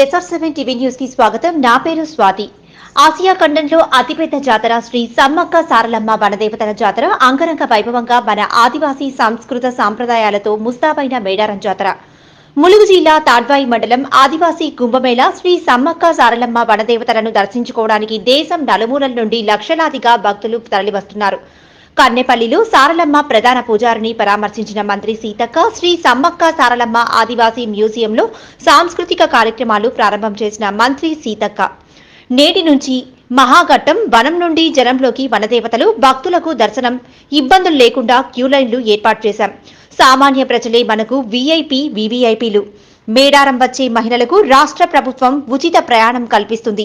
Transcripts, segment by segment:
SR seven TV న్యూస్కి స్వాగతం. నా పేరు స్వాతి. ఆసియా ఖండంలో అతిపెద్ద జాతర శ్రీ సమ్మక్క సారలమ్మ వనదేవతల జాతర అంగరంగ వైభవంగా మన ఆదివాసీ సంస్కృత సాంప్రదాయాలతో ముస్తాబైన మేడారం జాతర. ములుగు జిల్లా తాడ్వాయి మండలం ఆదివాసీ కుంభమేళ శ్రీ సమ్మక్క సారలమ్మ వనదేవతలను దర్శించుకోవడానికి దేశం నలుమూలల నుండి లక్షలాదిగా భక్తులు తరలివస్తున్నారు. కన్నెపల్లిలో సారలమ్మ ప్రధాన పూజారిని పరామర్శించిన మంత్రి సీతక్క శ్రీ సమ్మక్క సారలమ్మ ఆదివాసీ మ్యూజియంలో సాంస్కృతిక కార్యక్రమాలు ప్రారంభం చేసిన మంత్రి సీతక్క. నేటి నుంచి మహాఘట్టం వనం నుండి జనంలోకి వనదేవతలు భక్తులకు దర్శనం ఇబ్బందులు లేకుండా క్యూ లైన్లు ఏర్పాటు చేశాం. సామాన్య ప్రజలే మనకు వీఐపీ వీవీఐపీలు. మేడారం వచ్చే మహిళలకు రాష్ట్ర ప్రభుత్వం ఉచిత ప్రయాణం కల్పిస్తుంది.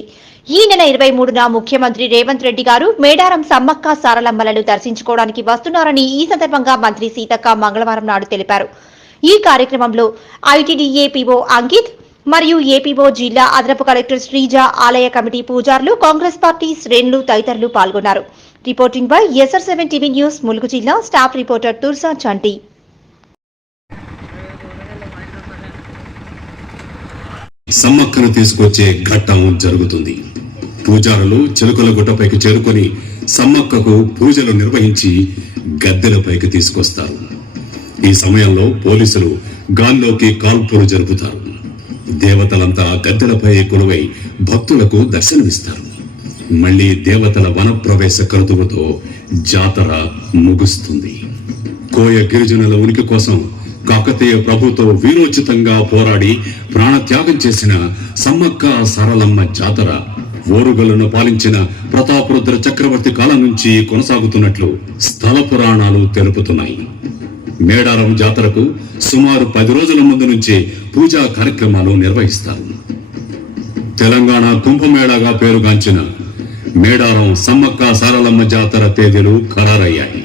ఈ నెల ఇరవై మూడున ముఖ్యమంత్రి రేవంత్ రెడ్డి గారు మేడారం సమ్మక్క సారలమ్మలను దర్శించుకోవడానికి వస్తున్నారని ఈ సందర్భంగా మంత్రి సీతక్క మంగళవారం నాడు తెలిపారు. ఈ కార్యక్రమంలో ఐటీడీఏపీఓ అంకిత్ మరియు ఏపీఓ జిల్లా అదనపు కలెక్టర్ శ్రీజ ఆలయ కమిటీ పూజారులు కాంగ్రెస్ పార్టీ శ్రేణులు తదితరులు పాల్గొన్నారు. Reporting by SR seven TV news Mulugu జిల్లా స్టాఫ్ రిపోర్టర్ తుర్సా చంటి. సమ్మక్కను తీసుకొచ్చే ఘట్టం జరుగుతుంది. పూజారులు చిలుకల గుట్టపైకి చేరుకొని సమ్మక్కకు పూజలు నిర్వహించి గద్దెలపైకి తీసుకొస్తారు. ఈ సమయంలో పోలీసులు గాల్లోకి కాల్పులు జరుపుతారు. దేవతలంతా గద్దెలపై కొలువై భక్తులకు దర్శనమిస్తారు. మళ్ళీ దేవతల వనప్రవేశ క్రతువుతో జాతర ముగుస్తుంది. కోయ గిరిజనుల ఉనికి కోసం కాకతీయ ప్రభుతో వీరోచితంగా పోరాడి ప్రాణత్యాగం చేసిన సమ్మక్క సరళమ్మ జాతర ఓరుగలను పాలించిన ప్రతాపరుద్ర చక్రవర్తి కాలం నుంచి కొనసాగుతున్నట్లు స్థల పురాణాలు తెలుపుతున్నాయి. మేడారం జాతరకు సుమారు పది రోజుల ముందు నుంచే పూజా కార్యక్రమాలు నిర్వహిస్తారు. తెలంగాణ కుంభమేళాగా పేరుగాంచిన మేడారం సమ్మక్క సారలమ్మ జాతర తేదీలు ఖరారయ్యాయి.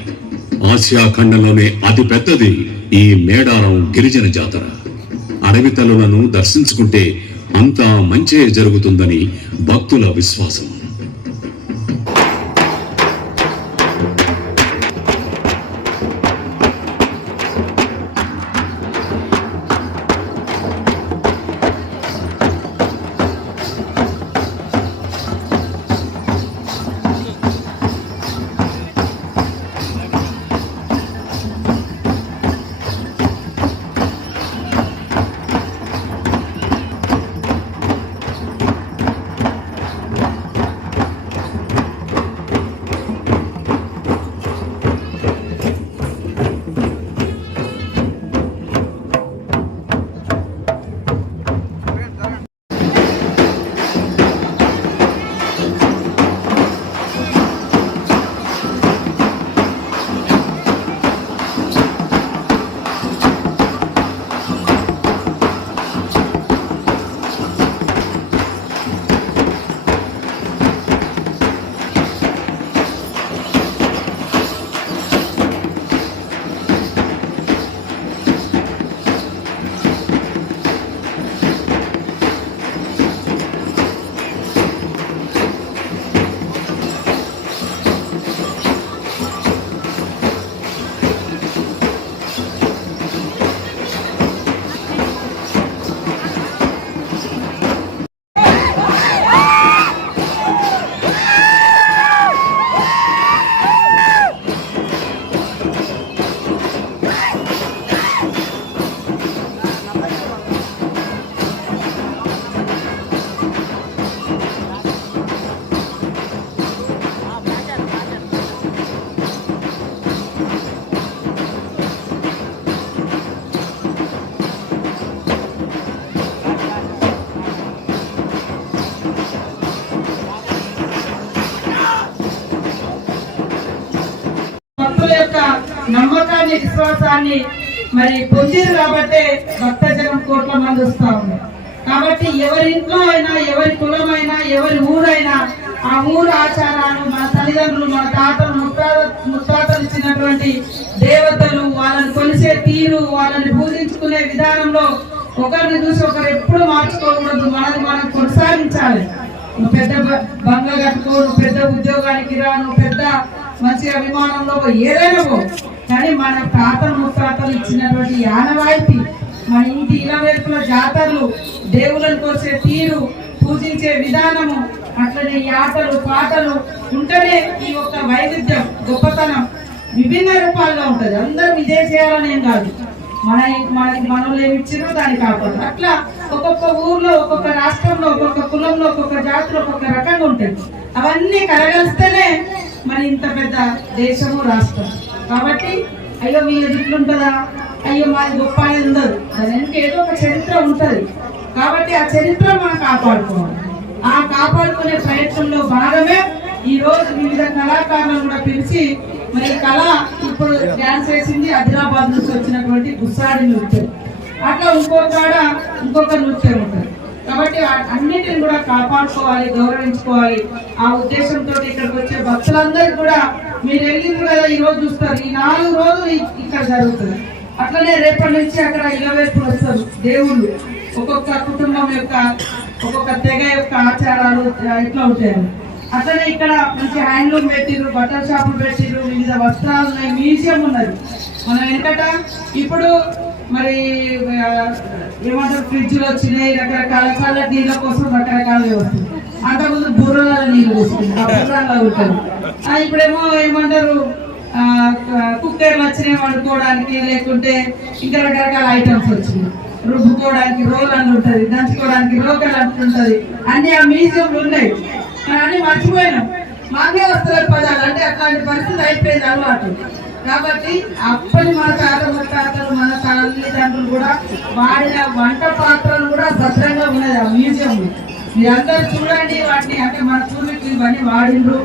ఆసియా ఖండంలోనే అతిపెద్దది ఈ మేడారం గిరిజన జాతర. అడవి తల్లులను దర్శించుకుంటే అంతా మంచే జరుగుతుందని భక్తుల విశ్వాసం. నమ్మకాన్ని విశ్వాసాన్ని మరి పొందిరు కాబట్టే భక్తజనం కోట్ల మంది వస్తూ ఉన్నారు. కాబట్టి ఎవరి ఇంట్లో అయినా ఎవరి కులమైనా ఎవరి ఊరైనా ఆ ఊరు ఆచారాలు మన తల్లిదండ్రులు మన తాతలు ముత్తాత ముత్తాతలు ఇచ్చినటువంటి దేవతలు వాళ్ళని కొలిసే తీరు వాళ్ళని పూజించుకునే విధానంలో ఒకరిని చూసి ఒకరు ఎప్పుడు మార్చుకోకూడదు. మనది మనం కొనసాగించాలి. నువ్వు పెద్ద బంగ కట్టుకో పెద్ద ఉద్యోగానికి రాను పెద్ద మంచి అభిమానంలో ఏదైనా కానీ మన తాతలు ముత్తాతలు ఇచ్చినటువంటి యానవాయితీ మన ఇంటి ఇలవేర్పుల జాతరలు దేవులను కోసే తీరు పూజించే విధానము అట్లనే ఈ ఆటలు పాటలు ఉంటేనే ఈ యొక్క వైవిధ్యం గొప్పతనం విభిన్న రూపాల్లో ఉంటది. అందరూ ఇదే చేయాలనేం కాదు. మన మనకి మనలో ఏమి ఇచ్చినో దాన్ని కాకుండా అట్లా ఒక్కొక్క ఊర్లో ఒక్కొక్క రాష్ట్రంలో ఒక్కొక్క కులంలో ఒక్కొక్క జాతులు ఒక్కొక్క రకంగా ఉంటుంది. అవన్నీ కలగలిస్తేనే మన ఇంత పెద్ద దేశము రాష్ట్రం. కాబట్టి అయ్యో వీళ్ళది ఇట్లుంటుందా అయ్యో మాది గొప్ప అనేది ఉండదు. దానికి ఏదో ఒక చరిత్ర ఉంటుంది. కాబట్టి ఆ చరిత్ర మనం కాపాడుకోవాలి. ఆ కాపాడుకునే ప్రయత్నంలో భాగమే ఈ రోజు వివిధ కళాకారులను కూడా పిలిచి మరి కళ ఇప్పుడు డ్యాన్స్ వేసింది ఆదిలాబాద్ నుంచి వచ్చినటువంటి గుస్సాడి నృత్యం. అట్లా ఇంకో కాడ ఇంకొక నృత్యం ఉంటుంది. కాబట్టి అన్నిటిని కూడా కాపాడుకోవాలి గౌరవించుకోవాలి. ఆ ఉద్దేశంతో ఇక్కడికి వచ్చే భక్తులందరూ కూడా మీరు వెళ్ళింది కదా ఈ రోజు చూస్తారు. ఈ నాలుగు రోజులు ఇక్కడ జరుగుతుంది. అట్లనే రేపటి నుంచి అక్కడ ఇలవేపులు వస్తారు దేవుళ్ళు. ఒక్కొక్క కుటుంబం యొక్క ఒక్కొక్క తెగ యొక్క ఆచారాలు ఇట్లా ఉంటాయి. అట్లనే ఇక్కడ మంచి హ్యాండ్లూమ్ పెట్టిరు బట్టల షాపులు పెట్టిరు వివిధ వస్త్రాలు ఉన్నాయి మ్యూజియం ఉన్నది. మనం వెనకట ఇప్పుడు మరి ఏమంటారు ఫ్రిడ్జ్లు వచ్చినాయి రకరకాల చల్ల నీళ్ళ కోసం రకరకాల వస్తుంది అంతకుముందు బుర్రల నీళ్ళు వస్తుంది ఆ బుర్రల్లో ఉంటుంది ఇప్పుడేమో ఏమంటారు కుక్కర్లు వచ్చినాయి వండుకోవడానికి లేకుంటే ఇంకా రకరకాల ఐటమ్స్ వచ్చినాయి. రుబ్బుకోవడానికి రోల్ అని ఉంటుంది దంచుకోవడానికి రోకల్ అంటుంటది అన్ని ఆ మ్యూజియంలు ఉన్నాయి. కానీ మర్చిపోయినాం. మాకే వస్తారు పదాలు అంటే అట్లాంటి పరిస్థితి అయిపోయింది అలవాటు. కాబట్టి అప్పటి మన తాత వాడిన వంట పాత్రలు కూడా భద్రంగా ఉన్నది ఆ మ్యూజియం. మీరందరూ చూడండి వాటిని. అంటే మన పూర్వీకులు ఇవన్నీ వాడిండ్రు.